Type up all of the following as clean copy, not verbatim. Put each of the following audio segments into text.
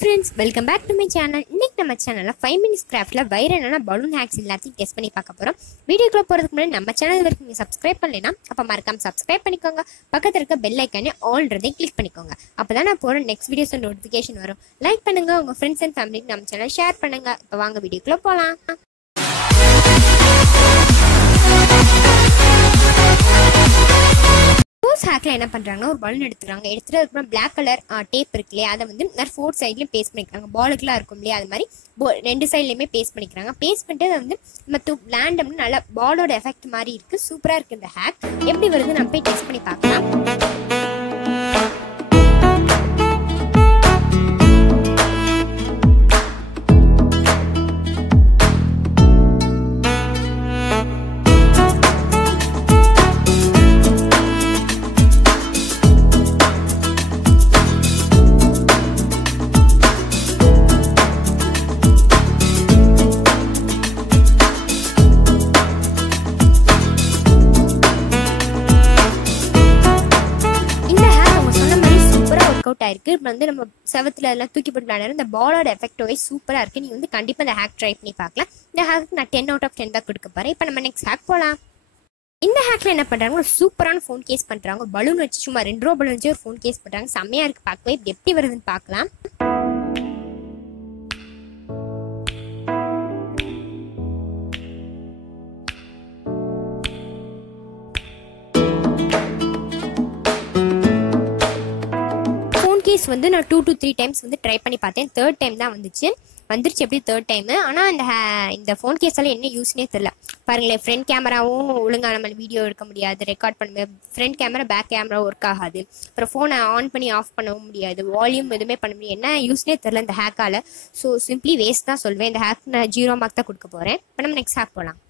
friends, welcome back to my channel. இன்னைக்கு நம்ம சேனல்ல 5 minutes craftல வைரலான balloon hacks எல்லாத்தையும் டெஸ்ட் பண்ணி பார்க்க போறோம். வீடியோக்குள்ள போறதுக்கு முன்னாடி நம்ம சேனல் வரைக்கும் நீங்க சப்ஸ்கிரைப் பண்ணலைனா அப்ப மறக்காம சப்ஸ்கிரைப் பண்ணிக்கோங்க. பக்கத்துல இருக்க பெல் ஐகானை ஆல்ன்றதை கிளிக் பண்ணிக்கோங்க. அப்பதான் நான் போற நெக்ஸ்ட் வீடியோஸ் நோட்டிஃபிகேஷன் வரும். லைக் பண்ணுங்க, உங்க ஃப்ரெண்ட்ஸ் அண்ட் ஃபேமிலிக்கு நம்ம சேனல் ஷேர் பண்ணுங்க. இப்ப வாங்க வீடியோக்குள்ள போலாம். ஹேக்ல என்ன பண்றாங்கன்னா ஒரு பலூன் எடுத்துறாங்க. எடுத்துட்டு அதுக்கப்புறம் பிளாக் கலர் டேப் இருக்கு இல்லையா, அதை வந்து ஃபோர் சைட்லயும் பேஸ்ட் பண்ணிக்கிறாங்க. பாலுக்குலாம் இருக்கும் இல்லையா, அது மாதிரி ரெண்டு சைட்லயுமே பேஸ்ட் பண்ணிக்கிறாங்க. பேஸ்ட் பண்ணிட்டு அதை வந்து நம்ம பிளாண்டம்னு நல்லா பாலோட எஃபெக்ட் மாதிரி இருக்கு. சூப்பரா இருக்கு இந்த ஹேக். எப்படி வருது நம்ம போய் டெஸ்ட் பண்ணி பார்க்கலாம். ஆயிருக்கு. இப்போ வந்து நம்ம செவத்துல எல்லாம் தூக்கி போட்டு விளையாடுற இந்த பாலோட எஃபெக்டோவே சூப்பரா இருக்கு. நீங்க வந்து கண்டிப்பா இந்த ஹேக் ட்ரை பண்ணி பார்க்கலாம். இந்த ஹேக்கு நான் 10 out of 10 தான் கொடுக்க போறேன். இப்போ நம்ம நெக்ஸ்ட் ஹேக் போலாம். இந்த ஹேக்ல என்ன பண்றாங்க, ஒரு சூப்பரான ஃபோன் கேஸ் பண்றாங்க. பலூன் வச்சு சும்மா 2 ரூபா பலூன் வச்சு ஒரு ஃபோன் கேஸ் பண்றாங்க. செம்மையா இருக்கு பார்க்கவே. இப்படி எப்படி வருதுன்னு பார்க்கலாம். கேஸ் வந்து நான் 2 to 3 டைம்ஸ் வந்து ட்ரை பண்ணி பார்த்தேன். 3rd டைம் தான் வந்துருச்சு. எப்படி 3rd டைம். ஆனால் இந்த ஃபோன் கேஸால என்ன யூஸ்னே தெரியல. பாருங்களேன், ஃப்ரண்ட் கேமராவும் ஒழுங்காக நம்ம வீடியோ எடுக்க முடியாது, ரெக்கார்ட் பண்ண முடியாது. Front camera back camera work ஆகாது. அப்புறம் ஃபோனை ஆன் பண்ணி ஆஃப் பண்ணவும் முடியாது. வால்யூம் எதுவுமே பண்ண முடியாது. என்ன யூஸ்னே தெரியல இந்த ஹேக்கால. ஸோ சிம்பிளி வேஸ்ட் தான் சொல்வேன். இந்த ஹேக் நான் 0 மார்க் தான் கொடுக்க போகிறேன். இப்போ நம்ம நெக்ஸ்ட் ஹேக் போகலாம்.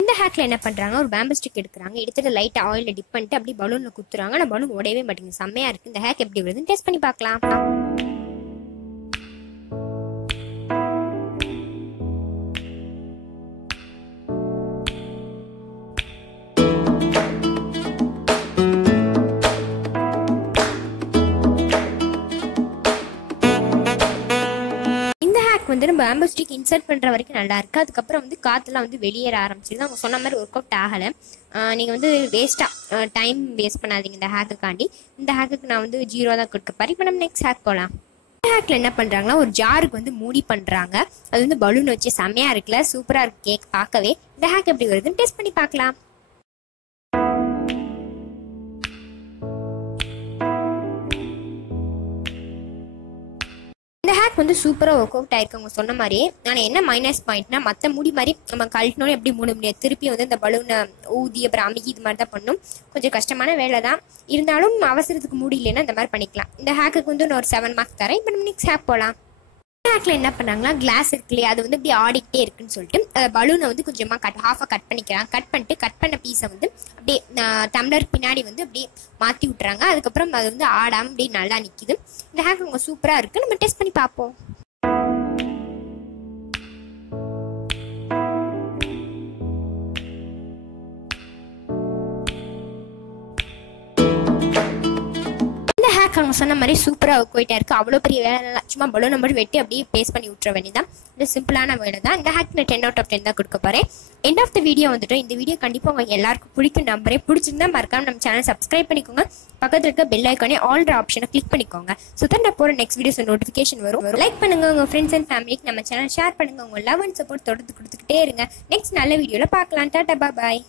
இந்த ஹேக்ல என்ன பண்றாங்க, ஒரு பேம்பு ஸ்டிக் எடுக்கிறாங்க. எடுத்துட்டு லைட்டா ஆயில டிப் பண்ணிட்டு அப்படி பலூன்ல குத்துறாங்க. ஆனா பலூன் உடையவே மாட்டேங்குது. செம்மையா இருக்கு. இந்த ஹேக் எப்படி வருதுன்னு டெஸ்ட் பண்ணி பார்க்கலாம். வந்து நம்ம பேம்பு ஸ்டிக் இன்சர்ட் பண்ற வரைக்கும் நல்லா இருக்கு. அதுக்கப்புறம் வந்து காத்துலாம் வந்து வெளியேற ஆரம்பிச்சிருது. அவங்க சொன்ன மாதிரி ஒர்க் அவுட் ஆகலை. நீங்கள் வந்து வேஸ்ட்டாக டைம் வேஸ்ட் பண்ணாதீங்க இந்த ஹேக்குக்காண்டி. இந்த ஹேக்குக்கு நான் வந்து 0 தான் கொடுக்க போறேன். இப்போ நம்ம நெக்ஸ்ட் ஹேக் போகலாம். இந்த ஹேக்கில் என்ன பண்ணுறாங்கன்னா, ஒரு ஜாருக்கு வந்து மூடி பண்ணுறாங்க. அது வந்து பலூன் வச்சு செம்மையாக இருக்குல்ல, சூப்பராக இருக்கு கேக் பார்க்கவே. இந்த ஹேக் எப்படி வருதுன்னு டெஸ்ட் பண்ணி பார்க்கலாம். இந்த ஹேக் வந்து சூப்பராக ஒர்க் அவுட் ஆயிருக்கு அவங்க சொன்ன மாதிரியே. ஆனால் என்ன மைனஸ் பாயிண்ட்னா, மற்ற மூடி மாதிரி நம்ம கழட்டினோன்னு எப்படி மூட முடியாது. திருப்பி வந்து இந்த பலூனை ஊதி அப்புறம் அமுக்கி இது மாதிரி தான் பண்ணும். கொஞ்சம் கஷ்டமான வேலை தான். இருந்தாலும் அவசரத்துக்கு மூடி இல்லைன்னா இந்த மாதிரி பண்ணிக்கலாம். இந்த ஹேக்குக்கு வந்து நான் ஒரு 7 மார்க் தரேன். இப்போ நம்ம நெக்ஸ்ட் ஹேக் போகலாம். இந்த ஹேக்ல என்ன பண்ணாங்களா, கிளாஸ் இருக்கு இல்லையா, அது வந்து இப்படி ஆடிக்கிட்டே இருக்குன்னு சொல்லிட்டு பலூனை வந்து கொஞ்சமாக ஹாஃபாக கட் பண்ணிக்கிறாங்க. கட் பண்ண பீஸை வந்து அப்படியே டம்ளர் பின்னாடி வந்து அப்படியே மாற்றி விட்டுறாங்க. அதுக்கப்புறம் அது வந்து ஆடாமல் அப்படியே நல்லா நிற்கிது. இந்த ஹேக் ரொம்ப சூப்பராக இருக்குது. நம்ம டெஸ்ட் பண்ணி பார்ப்போம். அவங்க சொன்ன மாதிரி சூப்பராக ஒர்க் அவுட் ஆயிருக்கு. அவ்வளோ பெரிய வேலை சும்மா பலூன் நம்பர் வெட்டி அப்படியே பேஸ்ட் பண்ணி விட்டுற வேண்டியதான். இது சிம்பிளான வேலை தான். இந்த ஹேக் நான் 10 out of 10 தான் கொடுக்க போறேன். எண்ட் ஆஃப் த வீடியோ வந்துட்டு இந்த வீடியோ கண்டிப்பாக உங்களுக்கு எல்லாருக்கும் பிடிக்கும் நம்பரே. பிடிச்சிருந்தா மறக்காம நம்ம சேனல் சப்ஸ்கிரைப் பண்ணிக்கோங்க. பக்கத்தில் இருக்க பெல் ஐக்கானே ஆல்ன்ற ஆப்ஷனை கிளிக் பண்ணிக்கோங்க. ஸோ தான் நான் போகிற நெக்ஸ்ட் வீடியோஸ் நோட்டிஃபிகேஷன் வரும். லைக் பண்ணுங்க, உங்க ஃப்ரெண்ட்ஸ் அண்ட் ஃபேமிலிக்கு நம்ம சேனல் ஷேர் பண்ணுங்க. உங்க லவ் அண்ட் சப்போர்ட் தொடர்ந்து கொடுத்துக்கிட்டே இருங்க. நெக்ஸ்ட் நல்ல வீடியோவில் பார்க்கலாம். டாடா பாய்.